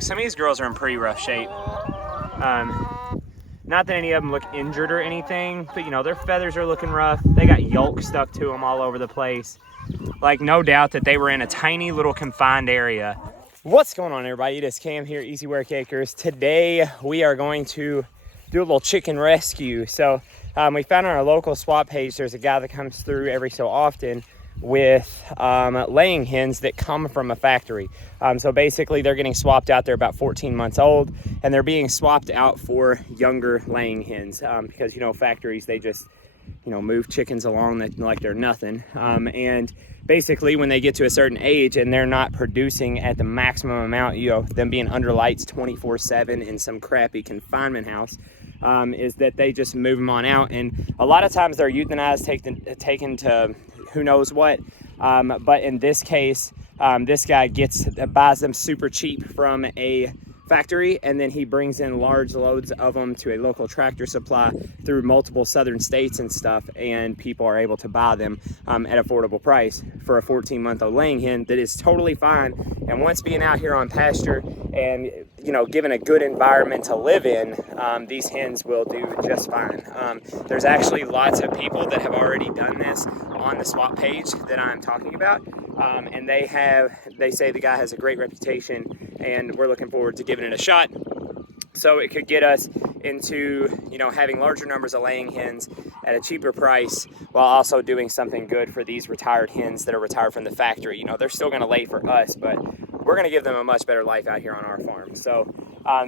Some of these girls are in pretty rough shape. Not that any of them look injured or anything, but you know, their feathers are looking rough. They got yolk stuck to them all over the place. Like, no doubt that they were in a tiny little confined area. What's going on, everybody? It is Cam here, Easy Work Acres. Today we are going to do a little chicken rescue. So we found on our local swap page, there's a guy that comes through every so often with laying hens that come from a factory. So basically they're getting swapped out. They're about 14 months old and they're being swapped out for younger laying hens because, you know, factories, they just, you know, move chickens along like they're nothing. And basically when they get to a certain age and they're not producing at the maximum amount, you know, them being under lights 24/7 in some crappy confinement house, is that they just move them on out. And a lot of times they're euthanized, taken to who knows what. But in this case, this guy buys them super cheap from a factory, and then he brings in large loads of them to a local tractor supply through multiple southern states and stuff, and people are able to buy them at affordable price for a 14-month-old laying hen that is totally fine. And once being out here on pasture and, you know, given a good environment to live in, these hens will do just fine. There's actually lots of people that have already done this on the swap page that I'm talking about, and they say the guy has a great reputation, and we're looking forward to giving it a shot. So it could get us into, you know, having larger numbers of laying hens at a cheaper price while also doing something good for these retired hens that are retired from the factory. You know, they're still going to lay for us, but we're going to give them a much better life out here on our farm. So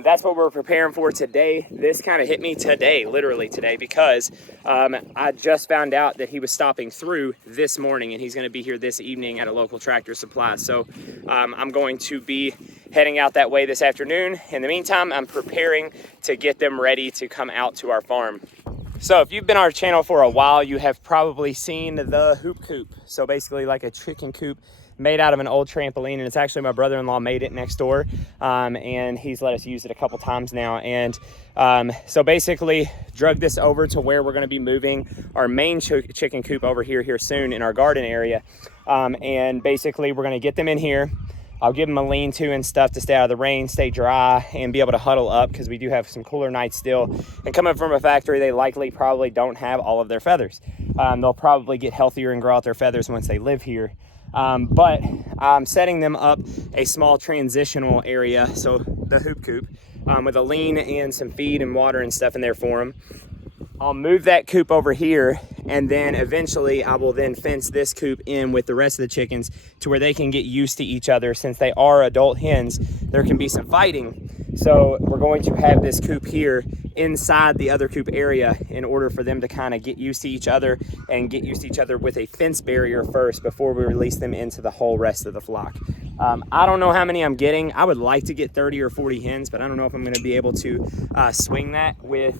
that's what we're preparing for today. This kind of hit me today, literally today, because I just found out that he was stopping through this morning and he's going to be here this evening at a local tractor supply. So I'm going to be heading out that way this afternoon. In the meantime, I'm preparing to get them ready to come out to our farm. So if you've been on our channel for a while, you have probably seen the hoop coop. So basically like a chicken coop made out of an old trampoline, and it's actually my brother-in-law made it next door, and he's let us use it a couple times now. And so basically drug this over to where we're going to be moving our main chicken coop over here soon in our garden area. And basically we're going to get them in here. I'll give them a lean-to and stuff to stay out of the rain, stay dry, and be able to huddle up because we do have some cooler nights still. And coming from a factory, they probably don't have all of their feathers. They'll probably get healthier and grow out their feathers once they live here. But I'm setting them up a small transitional area, so the hoop coop, with a lean and some feed and water and stuff in there for them. I'll move that coop over here, and then eventually I will then fence this coop in with the rest of the chickens to where they can get used to each other. Since they are adult hens, there can be some fighting. So we're going to have this coop here inside the other coop area in order for them to kind of get used to each other and get used to each other with a fence barrier first before we release them into the whole rest of the flock. I don't know how many I'm getting. I would like to get 30 or 40 hens, but I don't know if I'm going to be able to swing that with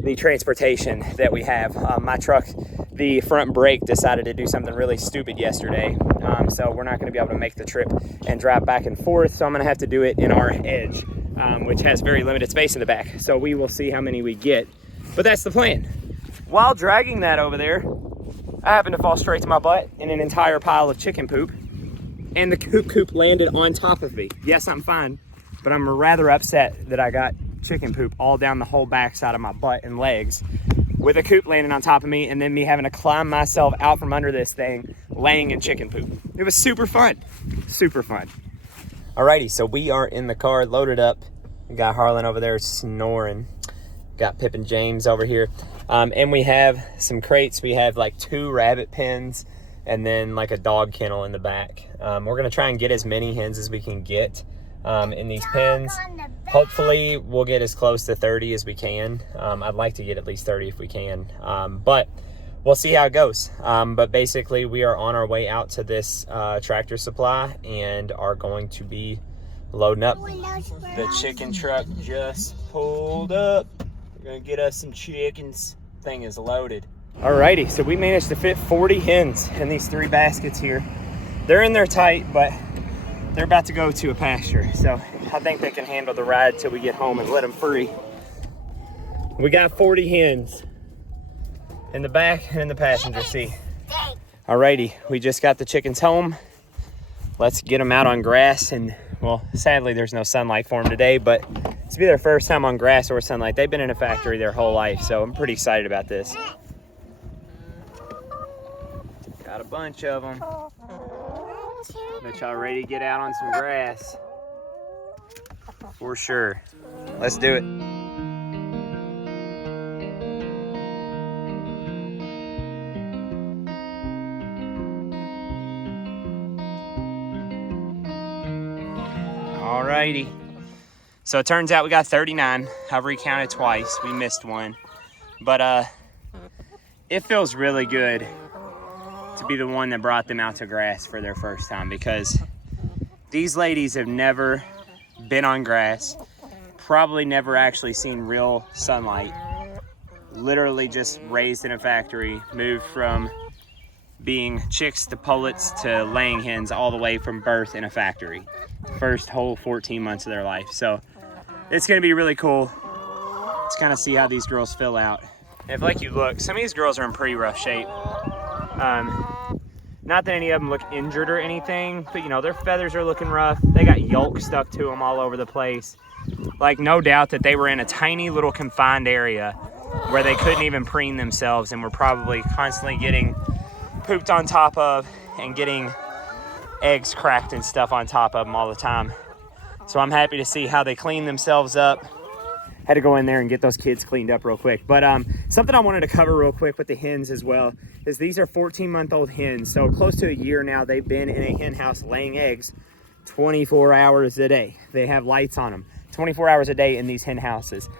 the transportation that we have. My truck, the front brake decided to do something really stupid yesterday, so we're not going to be able to make the trip and drive back and forth. So I'm going to have to do it in our Edge, which has very limited space in the back. So we will see how many we get, but that's the plan. While dragging that over there, I happened to fall straight to my butt in an entire pile of chicken poop, and the coop landed on top of me. Yes, I'm fine, but I'm rather upset that I got chicken poop all down the whole backside of my butt and legs, with a coop landing on top of me, and then me having to climb myself out from under this thing, laying in chicken poop. It was super fun, super fun. Alrighty, so we are in the car, loaded up. We got Harlan over there snoring. Got Pip and James over here. And we have some crates. We have like 2 rabbit pens and then like a dog kennel in the back. We're gonna try and get as many hens as we can get in these pens. Hopefully we'll get as close to 30 as we can. I'd like to get at least 30 if we can, but we'll see how it goes. But basically we are on our way out to this tractor supply and are going to be loading up. The chicken truck just pulled up. We're gonna get us some chickens. Thing is loaded. Alrighty, so we managed to fit 40 hens in these 3 baskets here. They're in there tight, but they're about to go to a pasture, so I think they can handle the ride till we get home and let them free. We got 40 hens in the back and in the passenger seat. Alrighty, we just got the chickens home. let's get them out on grass. And well, sadly there's no sunlight for them today, but it's be their first time on grass or sunlight. They've been in a factory their whole life, so I'm pretty excited about this. Got a bunch of them. Bet y'all ready to get out on some grass. For sure. Let's do it. Alrighty. So it turns out we got 39. I've recounted twice. We missed one. But it feels really good to be the one that brought them out to grass for their first time, because these ladies have never been on grass, probably never actually seen real sunlight, literally just raised in a factory, moved from being chicks to pullets to laying hens all the way from birth in a factory. First whole 14 months of their life. So it's gonna be really cool. Let's kind of see how these girls fill out. If like you look, some of these girls are in pretty rough shape. Not that any of them look injured or anything, but you know, their feathers are looking rough. They got yolk stuck to them all over the place. Like, no doubt that they were in a tiny little confined area where they couldn't even preen themselves and were probably constantly getting pooped on top of and getting eggs cracked and stuff on top of them all the time. So I'm happy to see how they clean themselves up. Had to go in there and get those kids cleaned up real quick. But something I wanted to cover real quick with the hens as well is these are 14-month-old hens. So close to a year now, they've been in a hen house laying eggs 24 hours a day. They have lights on them 24 hours a day in these hen houses.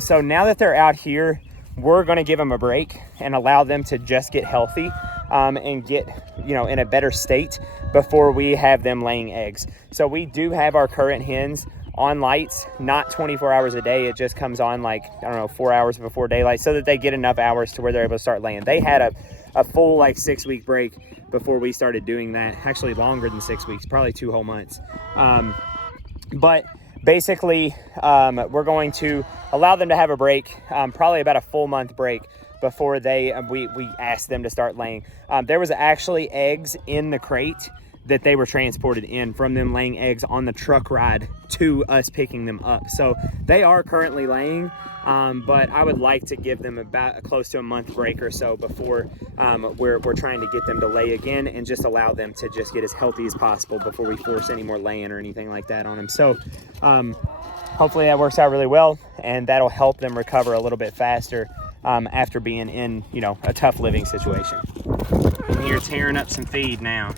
So now that they're out here, we're gonna give them a break and allow them to just get healthy and get, you know, in a better state before we have them laying eggs. So we do have our current hens on lights, not 24 hours a day. It just comes on like, I don't know, 4 hours before daylight so that they get enough hours to where they're able to start laying. They had a full like 6-week break before we started doing that. Actually longer than 6 weeks, probably 2 whole months. But basically, we're going to allow them to have a break, probably about a full month break before we ask them to start laying. There was actually eggs in the crate that they were transported in from them laying eggs on the truck ride to us picking them up. So they are currently laying, but I would like to give them about close to a month break or so before we're trying to get them to lay again, and just allow them to just get as healthy as possible before we force any more laying or anything like that on them. So hopefully that works out really well, and that'll help them recover a little bit faster after being in, you know, a tough living situation. And you're tearing up some feed now.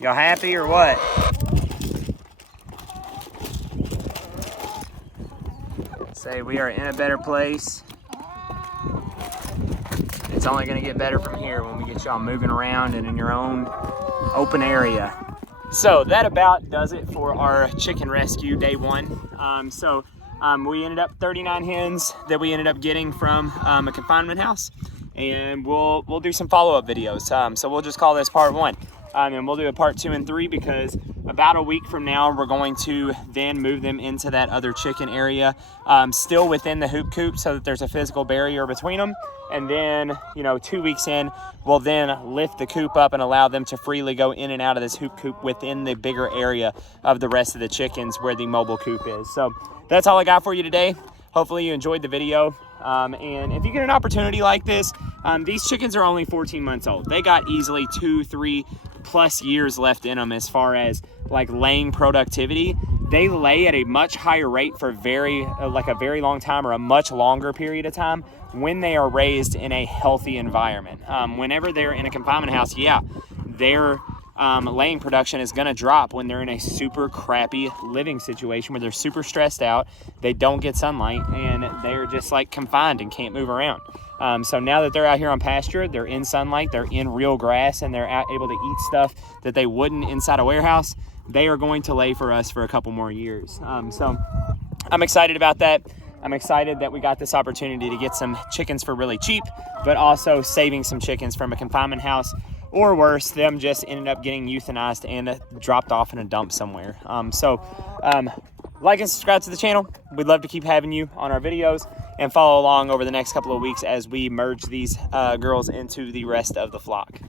Y'all happy or what? Say we are in a better place. It's only gonna get better from here when we get y'all moving around and in your own open area. So that about does it for our chicken rescue day one. We ended up 39 hens that we ended up getting from a confinement house, and we'll do some follow-up videos. So we'll just call this part one. And we'll do a part 2 and 3, because about a week from now, we're going to then move them into that other chicken area, still within the hoop coop so that there's a physical barrier between them. And then, you know, 2 weeks in, we'll then lift the coop up and allow them to freely go in and out of this hoop coop within the bigger area of the rest of the chickens where the mobile coop is. So that's all I got for you today. Hopefully you enjoyed the video. And if you get an opportunity like this, these chickens are only 14 months old. They got easily 2-3 plus years left in them as far as like laying productivity. They lay at a much higher rate for a very long time, or a much longer period of time, when they are raised in a healthy environment. Whenever they're in a confinement house, yeah, their laying production is going to drop when they're in a super crappy living situation where they're super stressed out, they don't get sunlight, and they're just like confined and can't move around. So now that they're out here on pasture, they're in sunlight, they're in real grass, and they're able to eat stuff that they wouldn't inside a warehouse, they are going to lay for us for a couple more years. So I'm excited about that. I'm excited that we got this opportunity to get some chickens for really cheap, but also saving some chickens from a confinement house, or worse, them just ended up getting euthanized and dropped off in a dump somewhere. Like and subscribe to the channel. We'd love to keep having you on our videos, and follow along over the next couple of weeks as we merge these girls into the rest of the flock.